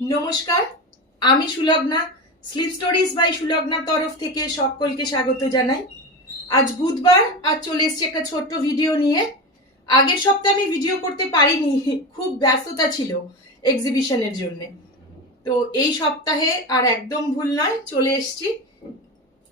নমস্কার, আমি Sulagna. Slip stories by সুলগ্নার তরফ থেকে সকলকে স্বাগত জানাই। আজ বুধবার, আজ চলে এসেছি একটা ছোট্ট ভিডিও নিয়ে। আগের সপ্তাহে আমি ভিডিও করতে পারিনি, খুব ব্যস্ততা ছিল এক্সিবিশনের জন্য। তো এই সপ্তাহে আর একদম ভুল নয়, চলে এসেছি।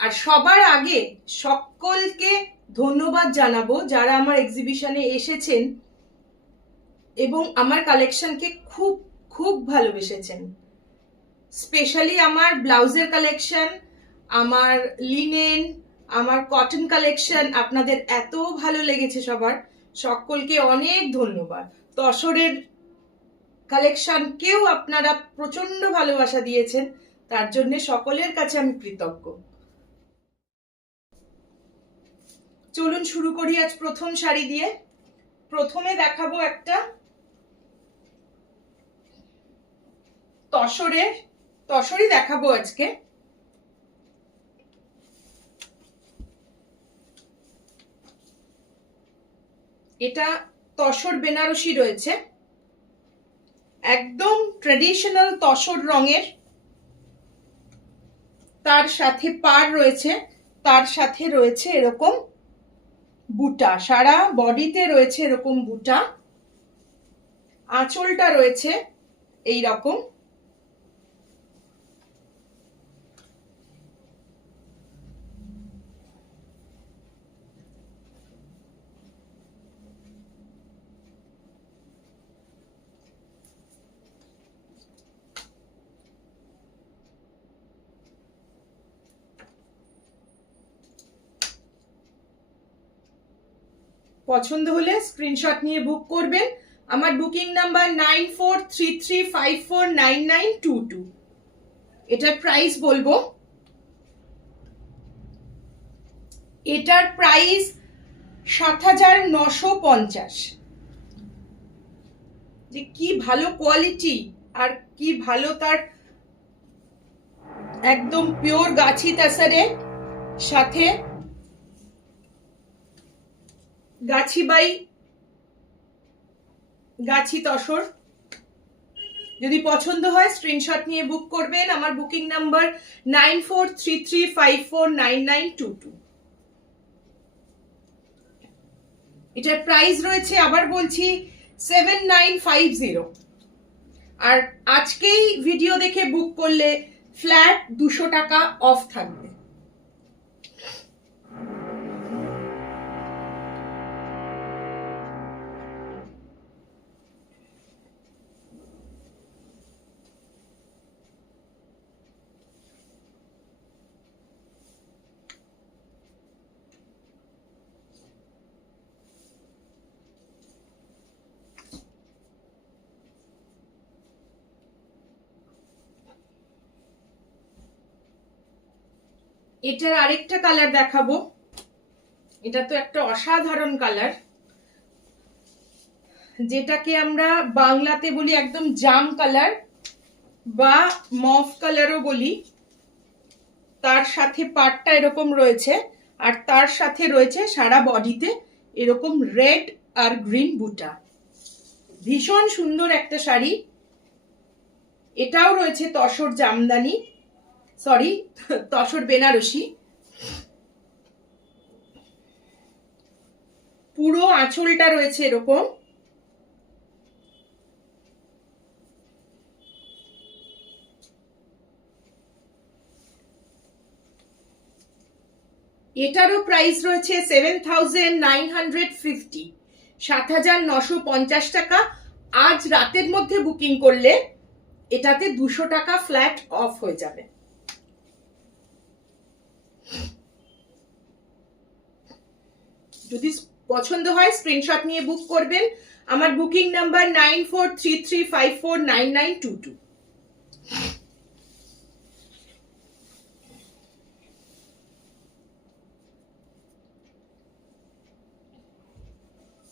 আর সবার আগে সকলকে ধন্যবাদ জানাবো যারা আমার এক্সিবিশনে এসেছেন এবং আমার কালেকশনকে খুব খুব ভালোবেসেছেন। স্পেশালি আমার ব্লাউজের কালেকশন, আমার লিনেন, আমার কটন কালেকশন আপনাদের এত ভালো লেগেছে সবার, সকলকে অনেক ধন্যবাদ। তসরের কালেকশনকেও আপনারা প্রচন্ড ভালোবাসা দিয়েছেন, তার জন্য সকলের কাছে আমি কৃতজ্ঞ। চলুন শুরু করি আজ প্রথম শাড়ি দিয়ে। প্রথমে দেখাবো একটা তসরই দেখাবো আজকে। এটা তসর বেনারসি রয়েছে, একদম ট্র্যাডিশনাল তসর রঙের। তার সাথে পাড় রয়েছে, তার সাথে রয়েছে এরকম বুটা, সারা বডিতে রয়েছে এরকম বুটা। আঁচলটা রয়েছে এই রকম। পছন্দ হলে স্ক্রিনশট নিয়ে বুক করবেন। আমার বুকিং নাম্বার 9433549922। এটার প্রাইস বলবো, এটার প্রাইস ৭৯৫০। যে কি ভালো কোয়ালিটি আর কি ভালো তার, একদম পিওর গাছি তাসারে, সাথে গাছি বাই গাছি তসর। যদি পছন্দ হয় স্ক্রিনশট নিয়ে বুক করবেন। আমার বুকিং নাম্বার 9433549922। এটার প্রাইস রয়েছে, আবার বলছি, 7950। আর আজকেই ভিডিও দেখে বুক করলে ফ্ল্যাট 200 টাকা অফ থাকবে। এটার আরেকটা কালার দেখাবো। এটা তো একটা অসাধারণ কালার, যেটাকে আমরা বাংলাতে বলি একদম জাম কালার বা মফ কালারও বলি। তার সাথে পাটটা এরকম রয়েছে, আর তার সাথে রয়েছে সারা বডিতে এরকম রেড আর গ্রিন বুটা। ভীষণ সুন্দর একটা শাড়ি। এটাও রয়েছে তসর জামদানি, সরি তসর বেনারসি। পুরো আঁচলটা রয়েছে এরকম। এটারও প্রাইস রয়েছে 7950, 7950 টাকা। আজ রাতের মধ্যে বুকিং করলে এটাতে 200 টাকা ফ্ল্যাট অফ হয়ে যাবে। যদি পছন্দ হয় স্ক্রিনশট নিয়ে বুক করবেন। আমার বুকিং নাম্বার 9433549922।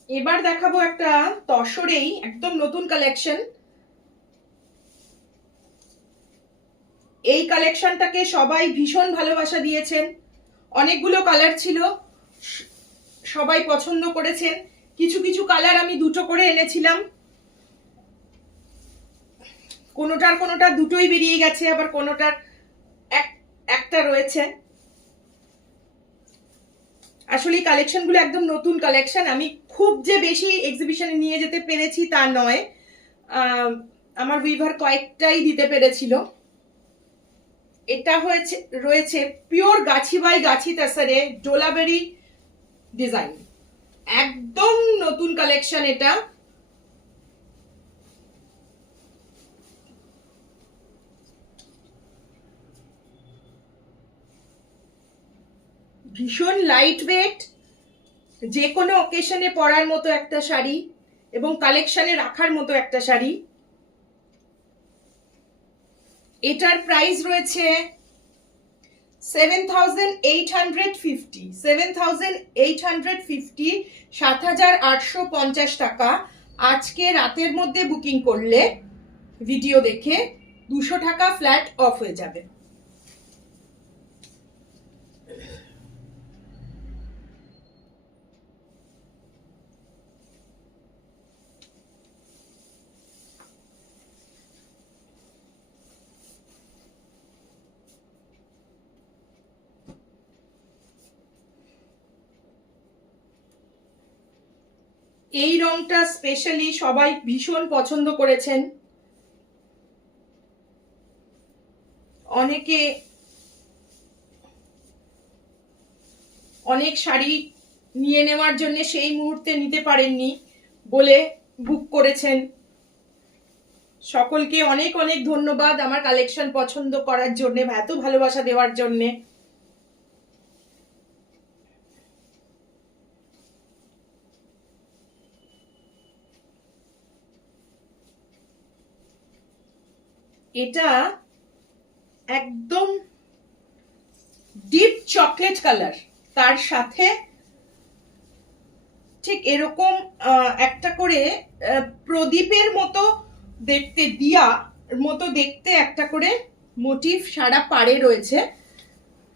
এবার দেখাবো একটা তসরেই একদম নতুন কালেকশন। এই কালেকশনটাকে সবাই ভীষণ ভালোবাসা দিয়েছেন, অনেকগুলো কালার ছিল, সবাই পছন্দ করেছেন। কিছু কিছু কালার আমি দুটো করে এনেছিলাম। কোনোটার দুটোই বেরিয়ে গেছে, আবার কোনোটার একটা রয়েছে। আসলে কালেকশন গুলো একদম নতুন কালেকশন। আমি খুব যে বেশি এক্সিবিশনে নিয়ে যেতে পেরেছি তা নয়, আমার উইভার কয়েকটাই দিতে পেরেছিল। এটা রয়েছে pure Gachhi by Gachhi তাসারে ডোলাবেরি design, একদম নতুন কালেকশন এটা। ভীষণ লাইট ওয়েট, যে কোনো অকেশনে পরার মতো একটা শাড়ি এবং কালেকশনে রাখার মতো একটা শাড়ি। এটার প্রাইস রয়েছে 7,850 7,850 টাকা। আজকে রাতের মধ্যে বুকিং করলে ভিডিও দেখে 200 টাকা ফ্ল্যাট অফ হয়ে যাবে। এই রংটা স্পেশালি সবাই ভীষণ পছন্দ করেছেন। অনেক শাড়ি নিয়ে নেওয়ার জন্য সেই মুহূর্তে নিতে পারেননি বলে বুক করেছেন। সকলকে অনেক অনেক ধন্যবাদ আমার কালেকশন পছন্দ করার জন্য, এত ভালোবাসা দেওয়ার জন্য। এটা একদম ডিপ চকলেট কালার, তার সাথে ঠিক এরকম একটা করে প্রদীপের মতো দেখতে, দিয়ার মতো দেখতে একটা করে মোটিভ সারা পাড়ে রয়েছে,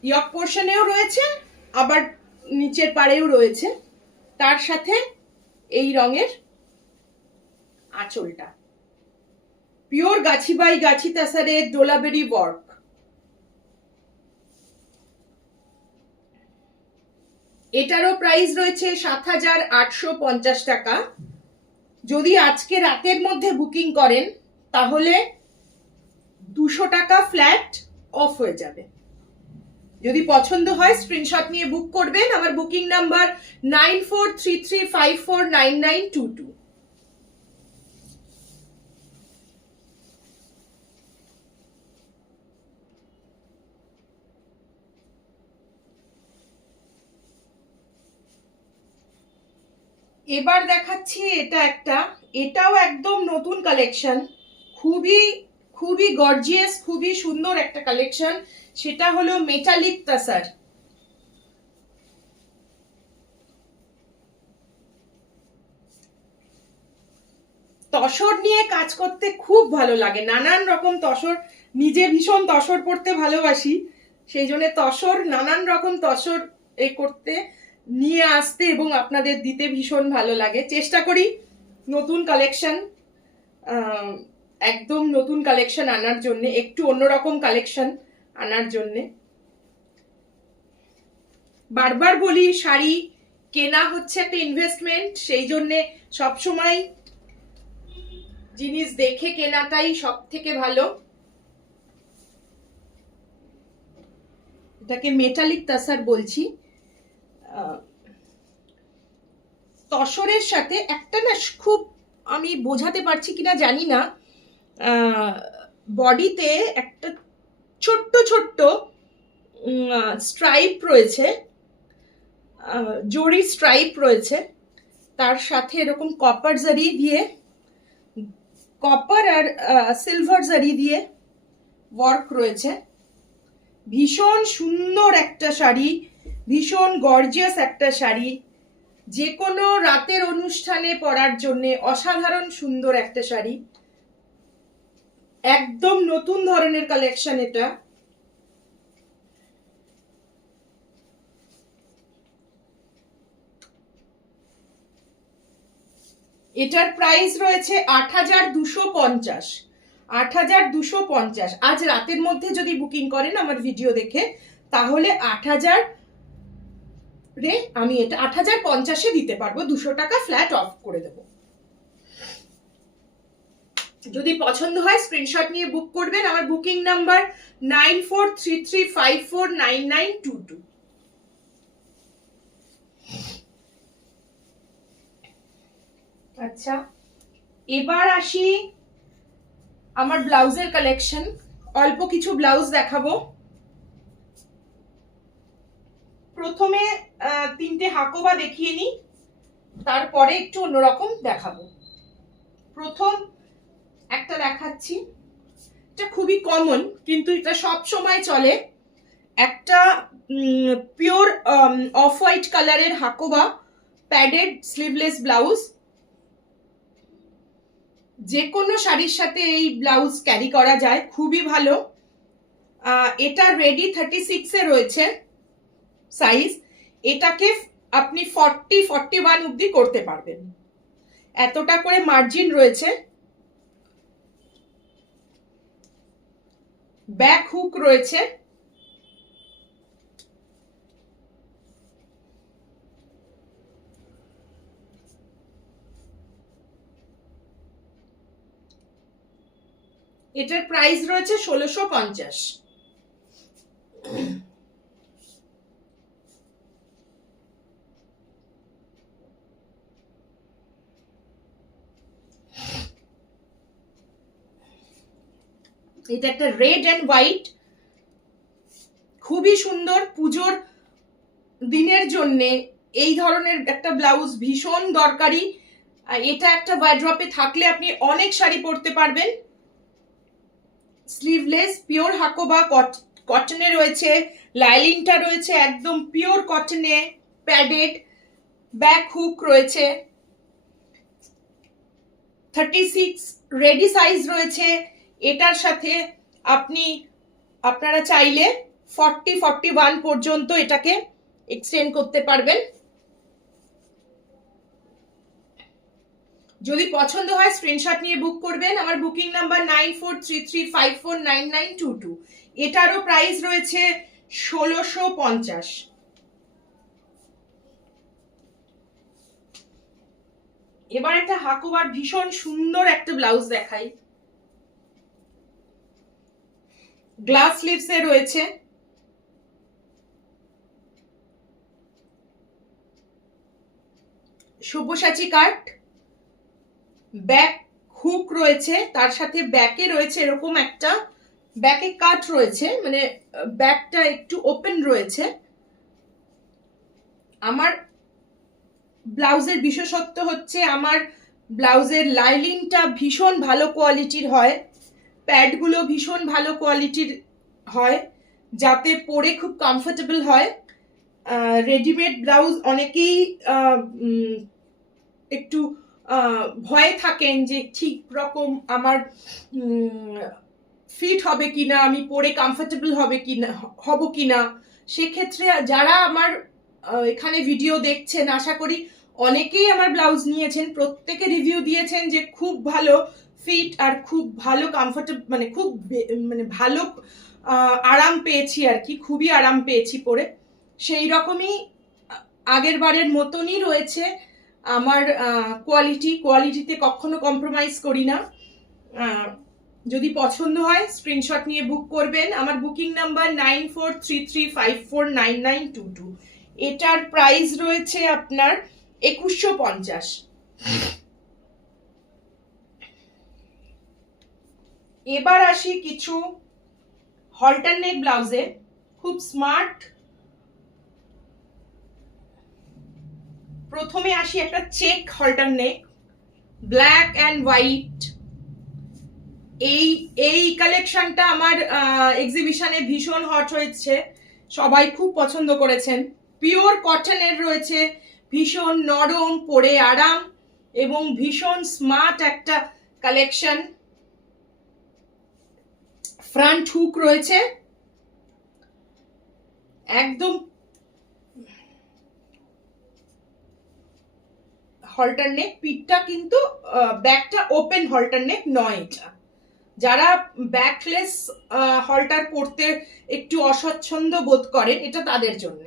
ইয়ক পোর্শনেও রয়েছে, আবার নিচের পাড়েও রয়েছে। তার সাথে এই রঙের আঁচলটা pure Gachhi by Gachhi তাসারে ডোলাবেরি work. এটারও প্রাইস রয়েছে 7,850 টাকা। যদি আজকে রাতের মধ্যে বুকিং করেন তাহলে 200 টাকা ফ্ল্যাট অফ হয়ে যাবে। যদি পছন্দ হয় স্ক্রিনশট নিয়ে বুক করবেন। আমার বুকিং নাম্বার 9433549922। এবার দেখাচ্ছি এটাও একদম নতুন কালেকশন, খুবই খুবই গর্জিয়াস, খুবই সুন্দর একটা কালেকশন। সেটা হলো মেটালিক তাসার। তসর নিয়ে কাজ করতে খুব ভালো লাগে, নানান রকম তসর, নিজে ভীষণ তসর পড়তে ভালোবাসি, সেই জন্য নানান রকম তসর করতে নিয়ে আসতে এবং আপনাদের দিতে ভীষণ ভালো লাগে। চেষ্টা করি নতুন কালেকশন, একদম নতুন কালেকশন আনার জন্য, একটু অন্যরকম কালেকশন আনার জন্য। বারবার বলি শাড়ি কেনা হচ্ছে একটা ইনভেস্টমেন্ট, সেই জন্য সবসময় জিনিস দেখে কেনাটাই সব থেকে ভালো। এটাকে মেটালিক তাসার বলছি। তসরের সাথে একটা না, খুব আমি বোঝাতে পারছি কিনা জানি না, বডিতে একটা ছোট্ট ছোট্ট স্ট্রাইপ রয়েছে, জরি স্ট্রাইপ রয়েছে, তার সাথে এরকম কপার জারি দিয়ে, কপার আর সিলভার জারি দিয়ে ওয়ার্ক রয়েছে। ভীষণ সুন্দর একটা শাড়ি, ভীষণ গর্জিয়াস একটা শাড়ি, যে কোনো রাতের অনুষ্ঠানে পরার জন্য অসাধারণ সুন্দর একটা শাড়ি, একদম নতুন ধরনের কালেকশন এটা। এটার প্রাইস রয়েছে 8,250। 8,250। আজ রাতের মধ্যে যদি বুকিং করেন আমার ভিডিও দেখে, তাহলে 8,000 রে আমি এটা 8,050-এ দিতে পারবো, 200 টাকা ফ্ল্যাট অফ করে দেবো। যদি পছন্দ হয় স্ক্রিনশট নিয়ে বুক করবেন। আমার বুকিং নাম্বার 9433549922। আচ্ছা, এবার আসি আমার ব্লাউজের কালেকশন। অল্প কিছু ব্লাউজ দেখাবো। প্রথমে 3টে হাকোবা দেখিয়ে নিই, তারপরে একটু অন্যরকম দেখাবো। প্রথম একটা দেখাচ্ছি, এটা খুবই কমন কিন্তু এটা সব সময় চলে। একটা পিওর অফ হোয়াইট কালারের হাকোবা প্যাডেড স্লিভলেস ব্লাউজ। যে কোনো শাড়ির সাথে এই ব্লাউজ ক্যারি করা যায়, খুবই ভালো। এটা রেডি 36-এ রয়েছে সাইজ। এটাকে আপনি 40-41 অবধি করতে পারবেন, এতটা করে মার্জিন রয়েছে। ব্যাক হুক রয়েছে। এটার প্রাইস রয়েছে 1650। এটা একটা রেড এন্ড হোয়াইট, খুবই সুন্দর। পুজোর দিনের জন্য এই ধরনের একটা ব্লাউজ ভীষণ দরকারি। এটা একটা ওয়ার্ড্রপে থাকলে আপনি অনেক শাড়ি পরতে পারবেন। স্লিভলেস পিওর হাকোবা কটনে রয়েছে, লাইলিংটা রয়েছে একদম পিওর কটনে, প্যাডেড। ব্যাক হুক রয়েছে, 36 রেডি সাইজ রয়েছে। এটার সাথে আপনারা চাইলে 40-41 পর্যন্ত এটাকে এক্সটেন্ড করতে পারবেন। যদি পছন্দ হয় স্ক্রিনশট নিয়ে বুক করবেন। আমার বুকিং নাম্বার 9433549922। এটারও প্রাইস রয়েছে 1650। এবার একটা হাকোবার ভীষণ সুন্দর একটা ব্লাউজ দেখাই। গ্লাস স্লিভস এ রয়েছে, সব্যসাচী কাট। ব্যাক হুক রয়েছে, তার সাথে ব্যাকে রয়েছে এরকম একটা ব্যাকে কাট রয়েছে, মানে ব্যাকটা একটু ওপেন রয়েছে। আমার ব্লাউজের বিশেষত্ব হচ্ছে আমার ব্লাউজের লাইলিংটা ভীষণ ভালো কোয়ালিটির হয়, প্যাডগুলো ভীষণ ভালো কোয়ালিটির হয়, যাতে পরে খুব কমফোর্টেবল হয়। রেডিমেড ব্লাউজ অনেকেই একটু ভয়ে থাকেন যে ঠিক রকম আমার ফিট হবে কিনা, আমি পরে কমফোর্টেবল হব কিনা। সেক্ষেত্রে যারা আমার এখানে ভিডিও দেখছেন, আশা করি অনেকেই আমার ব্লাউজ নিয়েছেন, প্রত্যেকে রিভিউ দিয়েছেন যে খুব ভালো ফিট আর খুব ভালো কমফোর্টেবল, মানে খুব ভালো আরাম পেয়েছি আর কি, খুবই আরাম পেয়েছি পরে। সেই রকমই আগের বারের মতনই রয়েছে আমার কোয়ালিটিতে কখনো কম্প্রোমাইজ করি না। যদি পছন্দ হয় স্ক্রিনশট নিয়ে বুক করবেন। আমার বুকিং নাম্বার 9433549922। এটার প্রাইস রয়েছে আপনার 2150। এবার আসি কিছু হল্টার নেক ব্লাউজে, খুব স্মার্ট। প্রথমে আসি একটা check halter neck, black and white. এই কালেকশনটা আমার এক্সিবিশনে ভীষণ হট হয়েছে, সবাই খুব পছন্দ করেছেন। পিওর কটনের রয়েছে, ভীষণ নরম, পরে আরাম এবং ভীষণ স্মার্ট একটা কালেকশন। ফ্রন্ট হুক রয়েছে, একদম হল্টার নেক। পিঠটা কিন্তু ব্যাকটা ওপেন হল্টার নেক নয়, এটা যারা ব্যাকলেস হলটার পরতে একটু অস্বচ্ছন্দ বোধ করেন, এটা তাদের জন্য।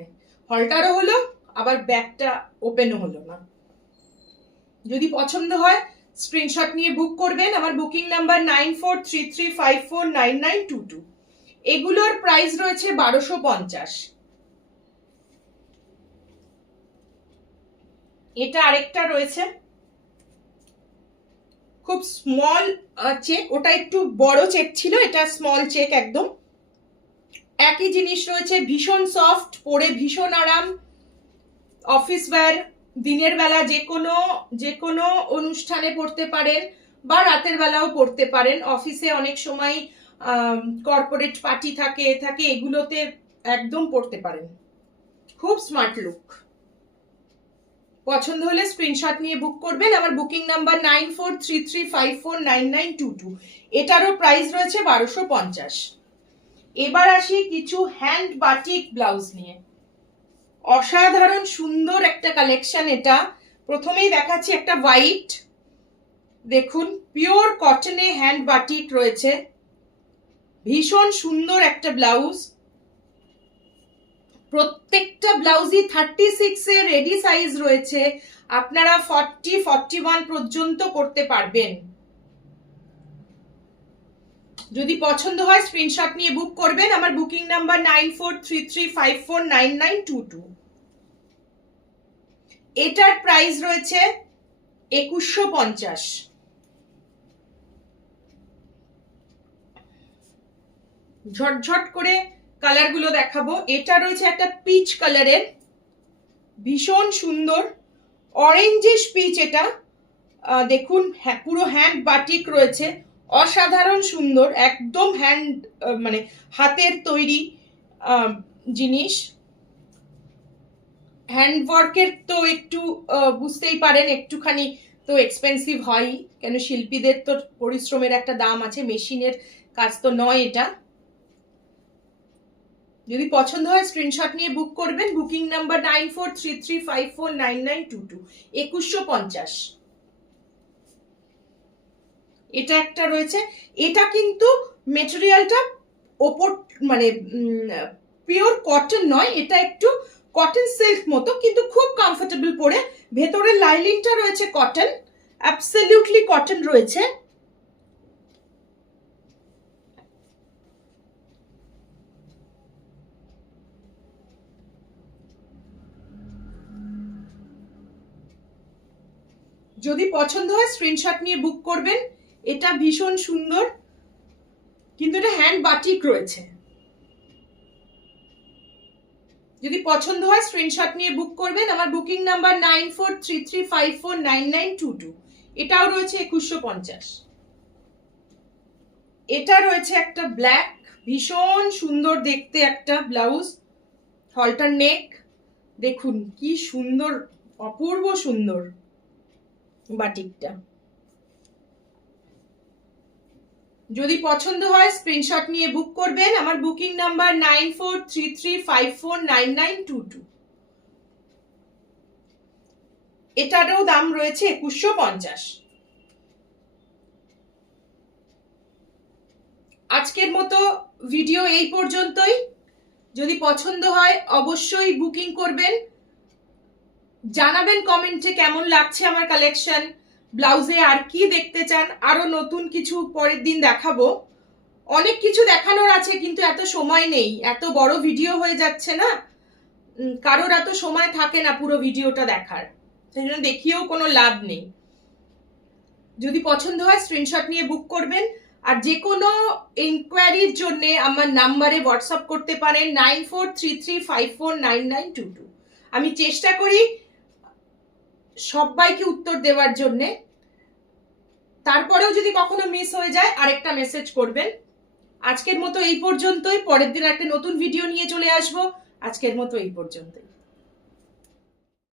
হলটারও হলো, আবার ব্যাকটা ওপেনও হলো না। যদি পছন্দ হয় স্ক্রিনশট নিয়ে বুক করবেন। আমার বুকিং নাম্বার 9433549922। এগুলোর প্রাইস রয়েছে 1250। এটা আরেকটা রয়েছে খুব স্মল চেক, ওটা একটু বড় চেক ছিল, এটা স্মল চেক একদম। একই জিনিস রয়েছে, ভীষণ সফট, পরে ভীষণ আরাম। অফিস ওয়্যার, দিনের বেলা যে কোনো অনুষ্ঠানে পড়তে পারেন বা রাতের বেলাও পড়তে পারেন। অফিসে অনেক সময় কর্পোরেট পার্টি থাকে এগুলোতে একদম পড়তে পারেন। খুব স্মার্ট লুক। পছন্দ হলে স্ক্রিনশট নিয়ে বুক করবেন। আমার বুকিং নাম্বার 9433549922। এটারও প্রাইস রয়েছে 1250। এবার আসি কিছু হ্যান্ড বাটিক ব্লাউজ নিয়ে। অসাধারণ সুন্দর একটা কালেকশন এটা। প্রথমেই দেখাচ্ছি একটা হোয়াইট, দেখুন পিওর কটনে হ্যান্ড বাটিক রয়েছে, ভীষণ সুন্দর একটা ব্লাউজ। প্রত্যেকটা ব্লাউজই 36 এর রেডি সাইজ রয়েছে, আপনারা 40-41 পর্যন্ত করতে পারবেন। যদি পছন্দ হয় স্ক্রিনশট নিয়ে বুক করবেন। আমার বুকিং নাম্বার 9433549922। এটার প্রাইস রয়েছে 2150। ঝটঝট করে কালারগুলো দেখাবো। এটা রয়েছে একটা পিচ কালারের, ভীষণ সুন্দর অরেঞ্জিশ পিচ। এটা দেখুন পুরো হ্যান্ড বাটিক রয়েছে, অসাধারণ সুন্দর, একদম হ্যান্ড মানে হাতের তৈরি জিনিস। হ্যান্ড ওয়ার্কের তো একটু বুঝতেই পারেন একটুখানি তো এক্সপেন্সিভ হয়, কেন শিল্পীদের তো পরিশ্রমের একটা দাম আছে, মেশিনের কাজ তো নয় এটা। যদি পছন্দ হয় স্ক্রিনশট নিয়ে বুক করবেন। Booking number 9433549922। 2150। এটা একটা রয়েছে, এটা কিন্তু মেটেরিয়ালটা ওপর মানে পিওর কটন নয়, এটা একটু কটন সিল্ক মতো, কিন্তু খুব কমফোর্টেবল পরে। ভেতরের লাইনিংটা রয়েছে কটন, অ্যাবসলিউটলি কটন রয়েছে। যদি পছন্দ হয় স্ক্রিনশট নিয়ে বুক করবেন। এটা ভীষণ সুন্দর, কিন্তু এটা হ্যান্ড বাটিক রয়েছে। যদি পছন্দ হয় স্ক্রিনশট নিয়ে বুক করবেন। আমার বুকিং নাম্বার 9433549922। এটাও রয়েছে 2150। এটা রয়েছে একটা ব্ল্যাক, ভীষণ সুন্দর দেখতে একটা ব্লাউজ, হলটার নেক, দেখুন কি সুন্দর, অপূর্ব সুন্দর বাটিকটা। যদি পছন্দ হয় স্ক্রিনশট নিয়ে বুক করবেন। আমার বুকিং নাম্বার 9433549922। এটারও দাম রয়েছে 2150। আজকের মতো ভিডিও এই পর্যন্তই। যদি পছন্দ হয় অবশ্যই বুকিং করবেন, জানাবেন কমেন্টে কেমন লাগছে আমার কালেকশন, ব্লাউজে আর কি দেখতে চান, আরো নতুন কিছু পরের দিন দেখাবো। অনেক কিছু দেখানোর আছে কিন্তু এত সময় নেই, এত বড় ভিডিও হয়ে যাচ্ছে না, কারোর এত সময় থাকে না পুরো ভিডিওটা দেখার, সেই জন্য দেখিয়েও কোনো লাভ নেই। যদি পছন্দ হয় স্ক্রিনশট নিয়ে বুক করবেন। আর যে কোনো ইনকোয়ারির জন্য আমার নাম্বারে হোয়াটসঅ্যাপ করতে পারেন 9433549922। আমি চেষ্টা করি সবাইকে উত্তর দেওয়ার জন্য। তারপরেও যদি কখনো মিস হয়ে যায় আরেকটা মেসেজ করবেন। আজকের মতো এই পর্যন্তই, পরের দিন একটা নতুন ভিডিও নিয়ে চলে আসবো। আজকের মতো এই পর্যন্তই।